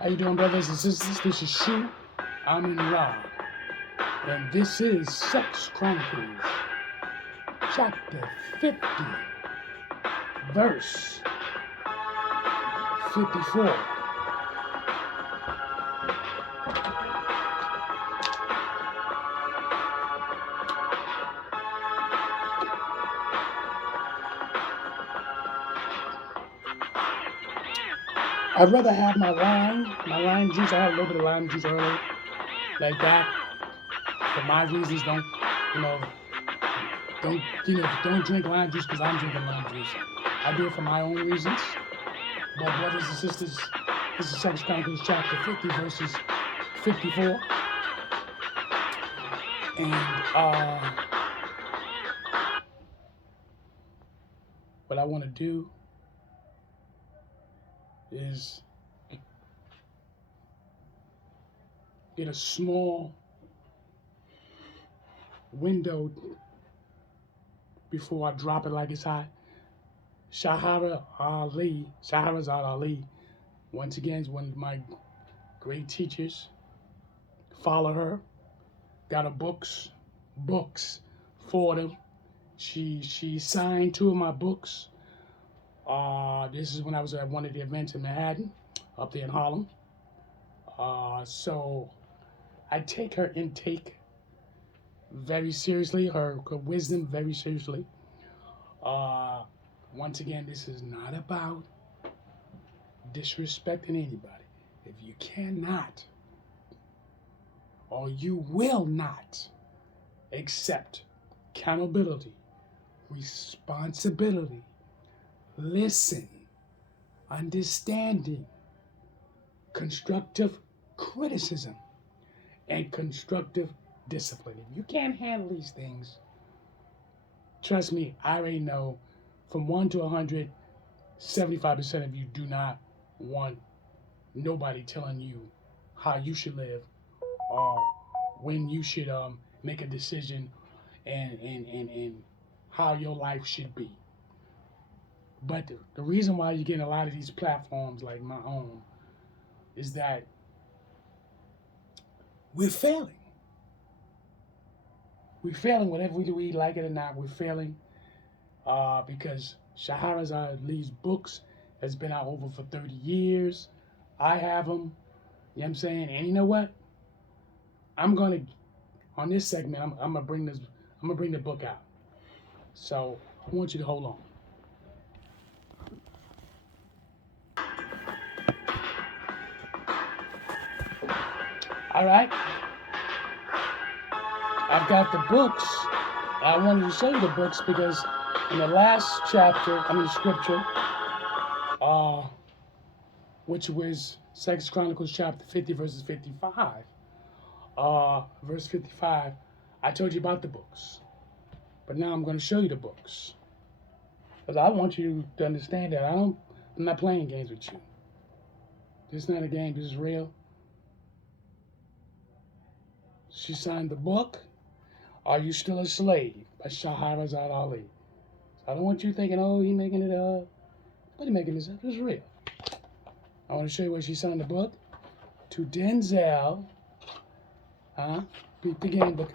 How you doing, brothers and sisters? This is Shu. I'm in Ra. And this is Sex Chronicles, chapter 50, verse 54. I'd rather have my lime juice. I had a little bit of lime juice earlier, like that. For my reasons, you know, don't drink lime juice because I'm drinking lime juice. I do it for my own reasons. But brothers and sisters, this is Sex Chronicles chapter 50 verses 54. And what I want to do is get a small window before I drop it like it's hot. Shahrazad Ali, once again, is one of my great teachers. Follow her. Got her books for them. She signed 2 of my books. This is when I was at one of the events in Manhattan, up there in Harlem. So I take her intake very seriously, her wisdom very seriously. Once again, this is not about disrespecting anybody. If you cannot or you will not accept accountability, responsibility, listen, understanding, constructive criticism, and constructive discipline. If you can't handle these things, trust me, I already know from 1 to 100, 75% of you do not want nobody telling you how you should live or when you should make a decision and how your life should be. But the reason why you get a lot of these platforms like my own is that we're failing. We're failing whatever we do, we like it or not. We're failing because Shahrazad Ali's books has been out over for 30 years. I have them. You know what I'm saying? And you know what? I'm gonna on this segment. I'm gonna bring the book out. So I want you to hold on. All right. I've got the books. I wanted to show you the books because in the last chapter, scripture, which was Sex Chronicles chapter 50, verses 55, verse 55, I told you about the books. But now I'm going to show you the books. Because I want you to understand that I'm not playing games with you. This is not a game, this is real. She signed the book, Are You Still a Slave? By Shahrazad Ali. So I don't want you thinking, oh, he making it up. But he making this up. This is real. I want to show you where she signed the book. To Denzel. Beat the game. Look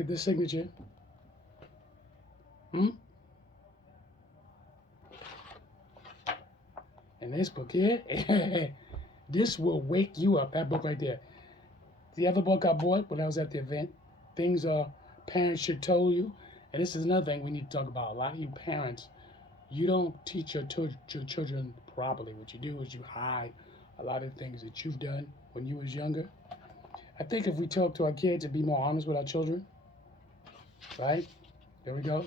at this signature. And this book here, this will wake you up. That book right there. The other book I bought when I was at the event, Things Parents Should Tell You. And this is another thing we need to talk about. A lot of you parents, you don't teach your children properly. What you do is you hide a lot of things that you've done when you was younger. I think if we talk to our kids and be more honest with our children, right? There we go.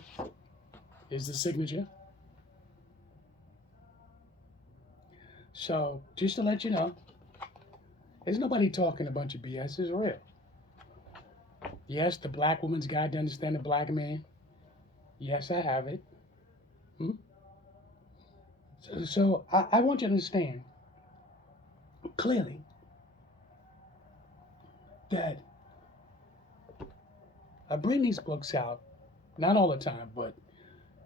Here's the signature. So just to let you know, there's nobody talking a bunch of BS. It's real. Yes, the black woman's guide to understand the black man. Yes, I have it. So I want you to understand clearly that I bring these books out, not all the time, but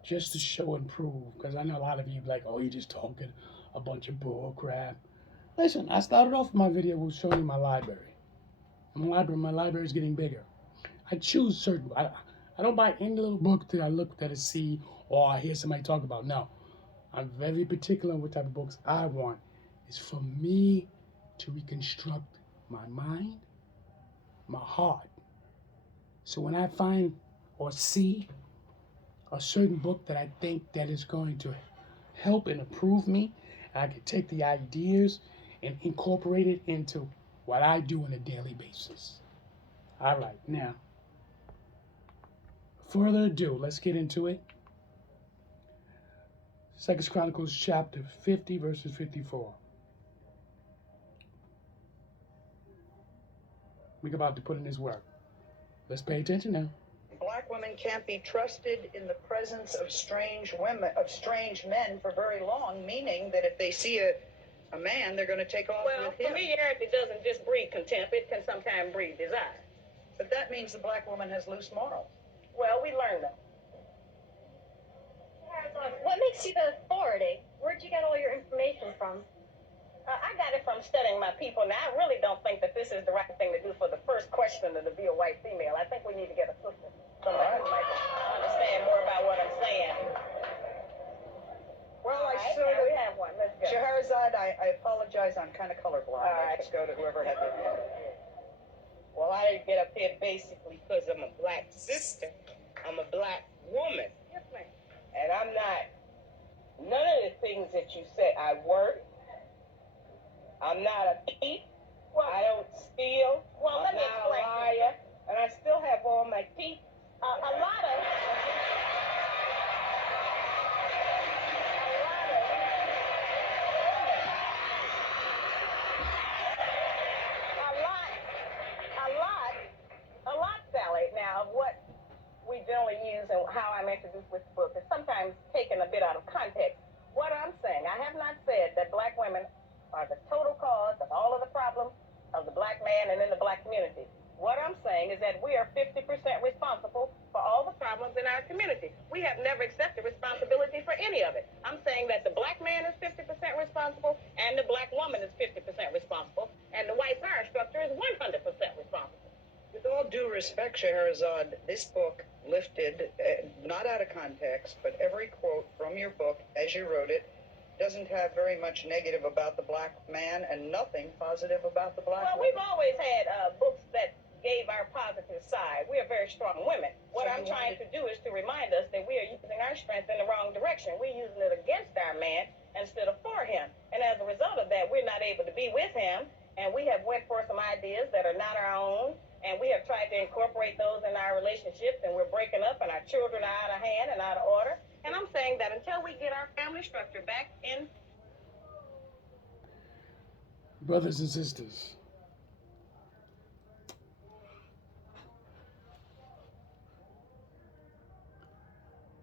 just to show and prove. Because I know a lot of you like, oh, you're just talking a bunch of bull crap. Listen, I started off my video with showing you my library. My library is getting bigger. I choose certain. I don't buy any little book that I look at and see or I hear somebody talk about. No, I'm very particular on what type of books I want. It's for me to reconstruct my mind, my heart. So when I find or see a certain book that I think that is going to help and improve me, I can take the ideas and incorporate it into what I do on a daily basis. All right, now, further ado, let's get into it. 2 Chronicles chapter 50, verses 54. We're about to put in this work. Let's pay attention now. Black women can't be trusted in the presence of strange men for very long, meaning that if they see a man, they're going to take off with him. Familiarity doesn't just breed contempt, it can sometimes breed desire. But that means the black woman has loose morals. Well, we learn them. What makes you the authority? Where'd you get all your information from? I got it from studying my people. Now, I really don't think that this is the right thing to do for the first question to be a white female. I think we need to get a sister. Somebody who might understand more about what I'm saying. Well, we have one. Let's go. Scheherazade, I apologize. I'm kind of colorblind. All right. Let's go to whoever had the... Well, I didn't get up here basically because I'm a black sister. I'm a black woman. Yes, ma'am. And I'm not none of the things that you said. I work. I'm not a thief. Well, I don't steal. Well, I'm not a liar. And I still have all my teeth. A lot of Sally. Now, of what we generally use and how I'm introduced with the book is sometimes taken a bit out of context. What I'm saying, I have not said that black women are the total cause of all of the problems of the black man and in the black community. What I'm saying is that we are 50% responsible for all the problems in our community. We have never accepted responsibility for any of it. I'm saying that the black man is 50% responsible and the black woman is 50% responsible and the white power structure is 100% responsible. With all due respect, Scheherazade, this book lifted, not out of context, but every quote from your book as you wrote it doesn't have very much negative about the black man and nothing positive about the black woman. Well, we've always had books that gave our positive side. We are very strong women. What I'm trying to do is to remind us that we are using our strength in the wrong direction. We're using it against our man instead of for him. And as a result of that, we're not able to be with him. And we have went for some ideas that are not our own. And we have tried to incorporate those in our relationships. And we're breaking up and our children are out of hand and out of order. And I'm saying that until we get our family structure back in. Brothers and sisters,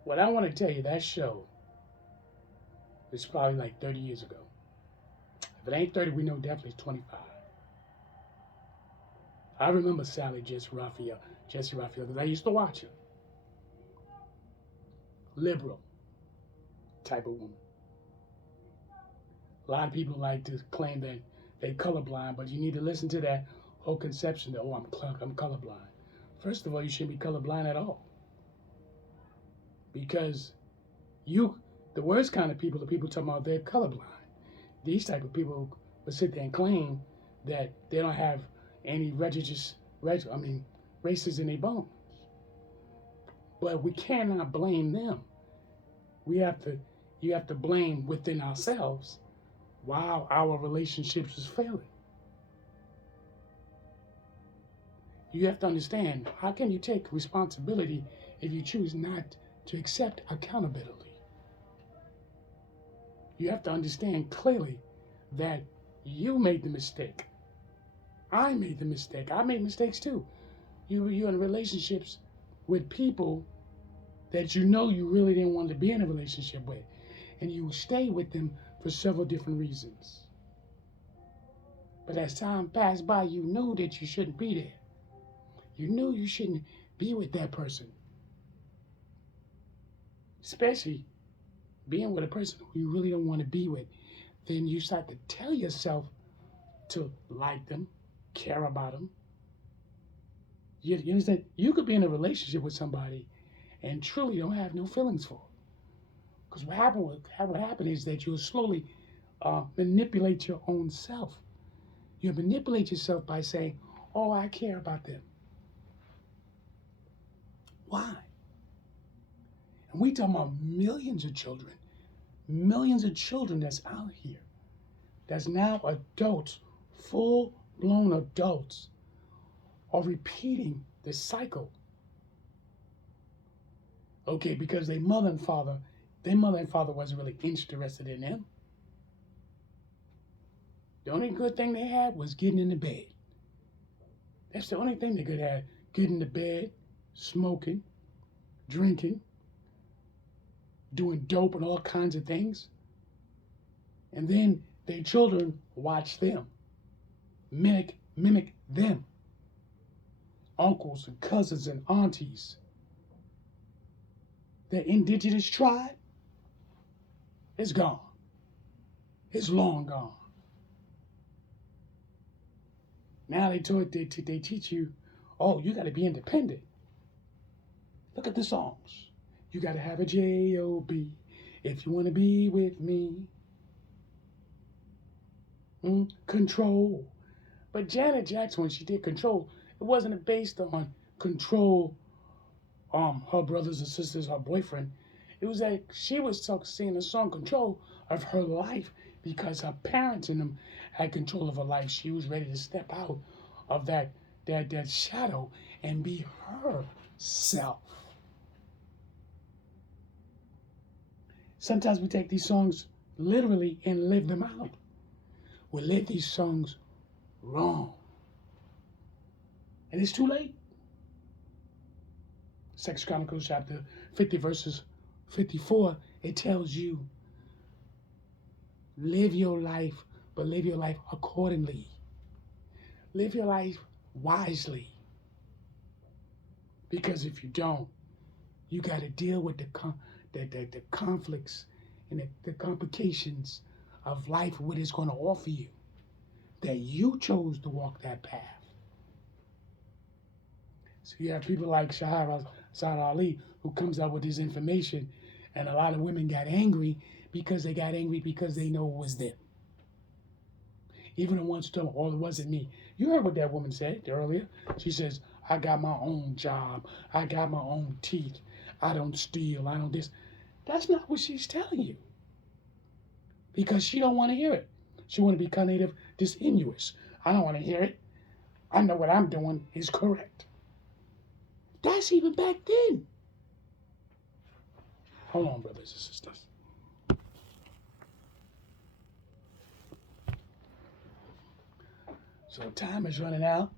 what I want to tell you, that show is probably like 30 years ago. If it ain't 30, we know definitely it's 25. I remember Sally Jesse Raphael, because I used to watch her. Liberal type of woman. A lot of people like to claim that they're colorblind, but you need to listen to that whole conception that, oh, I'm colorblind. First of all, you shouldn't be colorblind at all. Because the worst kind of people, the people talking about they're colorblind. These type of people will sit there and claim that they don't have any races in their bones. But we cannot blame them. You have to blame within ourselves why our relationships is failing. You have to understand, how can you take responsibility if you choose not to accept accountability? You have to understand clearly that you made the mistake. I made the mistake. I made mistakes too. You're in relationships with people that you know you really didn't want to be in a relationship with. And you stay with them for several different reasons. But as time passed by, you knew that you shouldn't be there. You knew you shouldn't be with that person. especially being with a person who you really don't want to be with, then you start to tell yourself to like them, care about them. You understand? You could be in a relationship with somebody and truly don't have no feelings for. Because what happened is that you'll slowly manipulate your own self. You manipulate yourself by saying, "Oh, I care about them." Why? And we talking about millions of children that's out here, that's now adults, full-blown adults, are repeating the cycle. Okay, because their mother and father wasn't really interested in them. The only good thing they had was getting into bed. That's the only thing they could have. Getting into bed, smoking, drinking, doing dope and all kinds of things. And then their children watch them, mimic them. Uncles and cousins and aunties. The indigenous tribe is gone. It's long gone. Now they teach you, oh, you got to be independent. Look at the songs. You got to have a J-O-B if you want to be with me. Control. But Janet Jackson, when she did Control, it wasn't based on control her brothers and sisters, her boyfriend. It was that she was singing the song Control of her life because her parents and them had control of her life. She was ready to step out of that shadow and be herself. Sometimes we take these songs literally and live them out. We live these songs wrong. And it's too late. Sex Chronicles chapter 50 verses 54, it tells you, live your life, but live your life accordingly. Live your life wisely. Because if you don't, you got to deal with the conflicts and the complications of life, what it's going to offer you, that you chose to walk that path. So you have people like Shahara Ali who comes out with this information, and a lot of women got angry because they know it was them. Even the ones who told, oh, it wasn't me. You heard what that woman said earlier. She says, I got my own job. I got my own teeth. I don't steal. I don't this. That's not what she's telling you. Because she don't want to hear it. She want to be kind of disingenuous. I don't want to hear it. I know what I'm doing is correct. That's even back then. Hold on, brothers and sisters. So time is running out.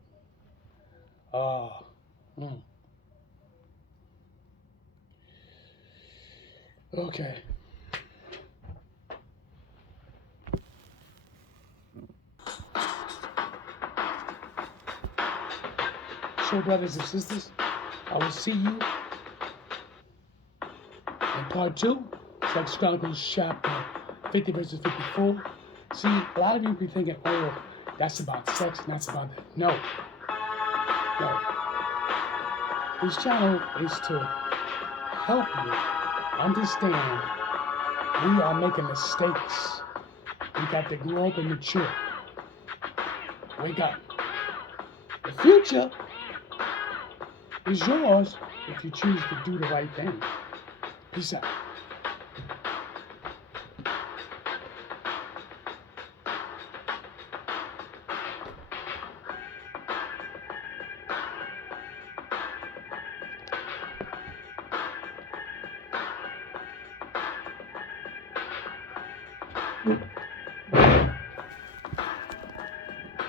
Okay. So, brothers and sisters, I will see you in part 2, Sex Chronicles chapter 50 verses 54. See, a lot of you be thinking, oh, that's about sex and that's about that. No. This channel is to help you understand we are making mistakes. We got to grow up and mature. Wake up. The future is yours if you choose to do the right thing. Peace out.